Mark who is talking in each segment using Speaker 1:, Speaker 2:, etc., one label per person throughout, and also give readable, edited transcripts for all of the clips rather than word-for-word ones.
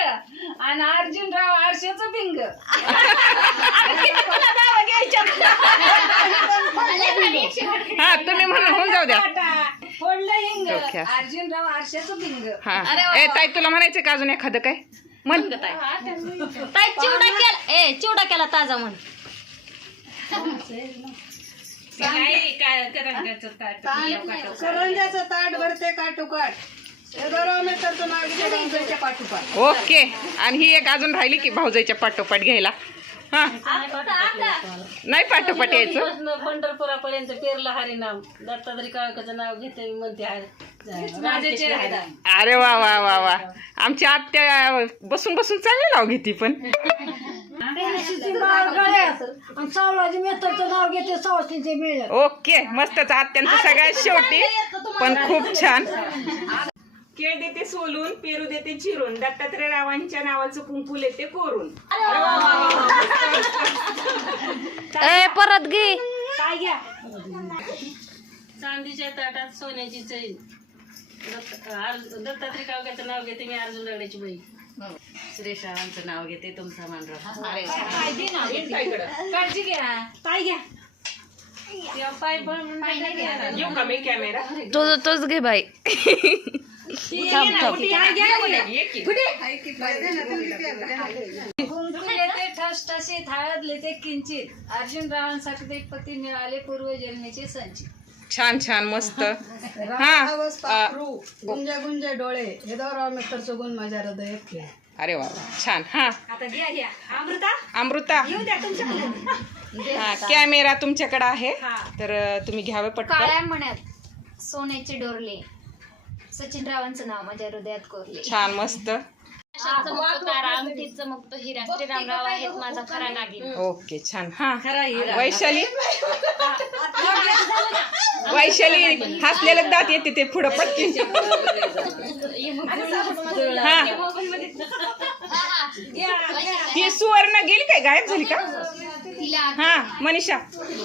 Speaker 1: आणि अर्जुनराव आरशाचं पिंग.
Speaker 2: हा तुम्ही म्हणून होऊन जाऊ द्या.
Speaker 1: फोडलं हिंग अर्जुनराव आरशाचं पिंग.
Speaker 2: हा ए ताई तुला म्हणायचं का अजून एखादं काय म्हण.
Speaker 3: ताई चिवडा केला चिवडा केला ताजा म्हण.
Speaker 1: करंजाचं ताट भरते काटोकाट.
Speaker 2: ओके आणि ही एक अजून राहिली की भाऊजाईच्या पाठोपाठ घ्यायला. हा नाही पाठोपाठ यायचं.
Speaker 3: पंढरपुरापर्यंत पेरलं हरिनाम दत्तात्रय काळकाचं नाव घेते म्हणते.
Speaker 2: अरे वा वा वा वा आमची आत्या बसून बसून चांगली नाव घेते पण.
Speaker 1: सावळाजी मेहताचं नाव घेते सावशीचे मिळत.
Speaker 2: ओके मस्तच आत्यांचं सगळ्यात शेवटी पण खूप छान.
Speaker 4: केळ देते सोलून पेरू देते चिरून दत्तात्रय रावांच्या नावाचं कुंकू येते कोरून.
Speaker 3: परत घे.
Speaker 1: काय घ्या
Speaker 3: चांदीच्या ताटात सोन्याची चैन दत्तात्रय काळकाचं नाव घेते मी अर्जुन रगड्याची बहीण.
Speaker 5: श्रेषावांचं नाव घेते तुमचा मान राहा.
Speaker 1: काळजी घ्या काय घ्या
Speaker 4: येऊ का मी कॅमेरा.
Speaker 3: तोच घे बाई.
Speaker 1: कुंकू येते ठसठशीत हळद लेते किंचित अर्जुनरावांसाठी ते पती मिळाले पूर्वजन्मीचे संचित.
Speaker 2: छान छान मस्त. हा
Speaker 1: गुंजा गुंजा डोळे हे दौराव मित्रचं गुण माझ्या हृदयात खेळ.
Speaker 2: अरे वा छान. हा
Speaker 1: आता घ्या घ्या अमृता
Speaker 2: अमृता हा कॅमेरा तुमच्याकडे आहे तर तुम्ही घ्यावे पटकन.
Speaker 6: काळ्या मण्यात सोन्याचे डोरले सचिन रावांचं नाव माझ्या हृदयात कोरले.
Speaker 2: छान मस्त.
Speaker 6: अंगठीत चमकतो हिरा श्रीरामराव आहेत माझा खरा नागिन.
Speaker 2: ओके छान. हा वैशाली वैशाली हसलेलं दात येते ते पुढं पटकी. हा ही सुवर्ण गेली काय गायब झाली का. हा मनीषा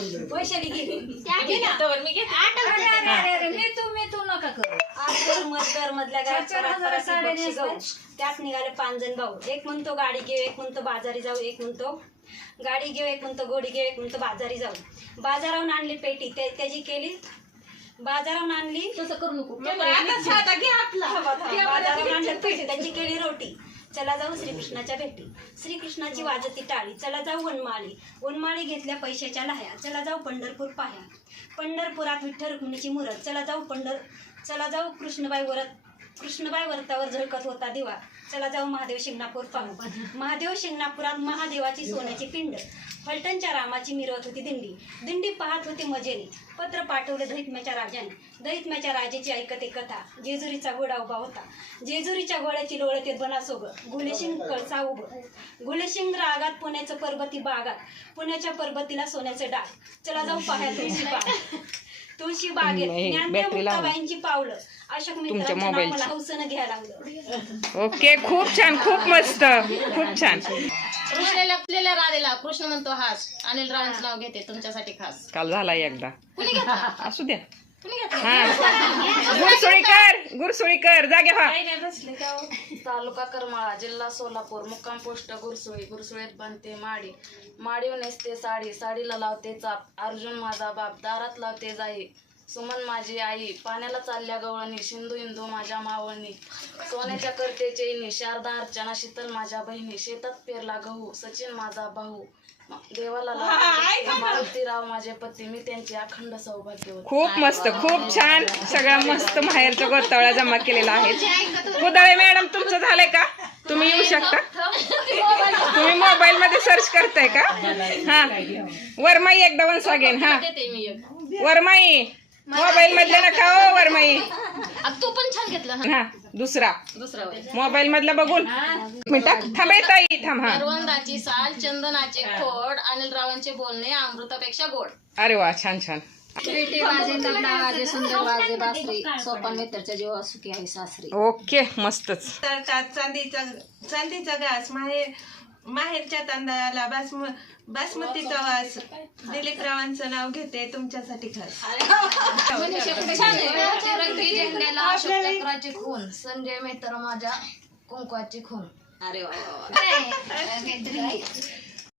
Speaker 1: मी तू नका करू.
Speaker 7: मधल्या त्यात निघाले 5 जण भाऊ. एक म्हणतो गाडी घेऊ एक म्हणतो बाजारी जाऊ एक म्हणतो गाडी घेऊ एक म्हणतो गोडी घेऊ एक म्हणतो बाजारी जाऊ. बाजारावून आणली पेटी त्याची केली बाजारावून आणली तसं करू नको. बाजारावून आणली पेटी त्यांची केली रोटी. चला जाऊ श्रीकृष्णाच्या भेटी श्रीकृष्णाची वाजती टाळी. चला जाऊ वनमाळी वनमाळी घेतल्या पैशाच्या लाह्या. चला जाऊ पंढरपूर पाह्या पंढरपुरात विठ्ठल रुक्मिणीची मुरत. चला जाऊ कृष्णबाई व्रतावर झळकत होता दिवा. चला जाऊ महादेव शिंगणापूर पाहू. महादेव शिंगणापुरात महादेवाची सोन्याची पिंड. फलटणच्या रामाची मिरवत होती दिंडी. दिंडी पाहत होती मजेने. पत्र पाठवले दैत्म्याच्या राजाने. दैत्म्याच्या राजाची ऐकते कथा. जेजुरीचा घोडा उभा होता. जेजुरीच्या घोड्याची लोळते बनासोब. घुलेशिंग कळसा उभं. घुलेशिंग रागात पुण्याचं पर्वती बागात. पुण्याच्या पर्वतीला सोन्याचं डाग. चला जाऊ पाह्या तुळशी बागेत ज्ञानदेवबाईंची पावलं. अशोक मित्रांचं नाव मला हौसनं घ्यायला लागलं.
Speaker 2: ओके खूप छान खूप मस्त खूप छान.
Speaker 6: कृष्णलेल्या राधेला कृष्ण म्हणतो हास अनिल रावांचं नाव घेते तुमच्यासाठी खास.
Speaker 2: काल झाला एकदा असू द्या. हा गुरसोळीकर जागे व्हा.
Speaker 6: तालुका करमाळा जिल्हा सोलापूर मुक्काम पोस्ट गुरसुळी. गुरसुळीत बांधते माडी माडीव नेसते साडी. साडीला लावते चाप अर्जुन माझा बाप. दारात लावते जाई सुमन माझी आई. पाण्याला चालल्या गवळणी सिंधू इंदू माझ्या मावळणी. सोन्याच्या करते चैनी शारदा अर्चना शीतल माझ्या बहिणी. शेतात पेरला गहू सचिन माझा भाऊ. देवाला मारुतीराव माझे पती मी त्यांचे अखंड सौभाग्य.
Speaker 2: खूप मस्त खूप छान. सगळा मस्त माहेरचा गोतावळा जमा केलेला आहे. कुदळे मॅडम तुमचं झालंय का. तुम्ही येऊ शकता. तुम्ही मोबाईल मध्ये सर्च करताय का. हा वरमाई एकदा वन्स अगेन. हा वरमाई मोबाईल मधले नका हो वरमाई.
Speaker 6: तू पण छान घेतलं.
Speaker 2: हा दुसरा मोबाईल मधला बघून मिनिटात थांबाय ताई थांब. हा
Speaker 6: करवंदाची साल चंदनाचे खोड अनिल रावांचे बोलणे अमृतापेक्षा गोड.
Speaker 2: अरे वा छान छान.
Speaker 6: पेटे वाजे तबला वाजे सुंदर वाजे बासरी सोपान मित्रच्या जीवा सुखी आहे सासरी.
Speaker 2: ओके मस्तच.
Speaker 4: चांदीचा घास माहेरच्या तांदळाला बासमतीचा वास. दिलीप रावांचं नाव घेते तुमच्यासाठी खास.
Speaker 6: रंगी झेंड्याला अशोक चक्राची खून संजय मेहतर माझ्या कुंकवाची खून.
Speaker 3: अरे वा वा वा.
Speaker 1: काहीतरी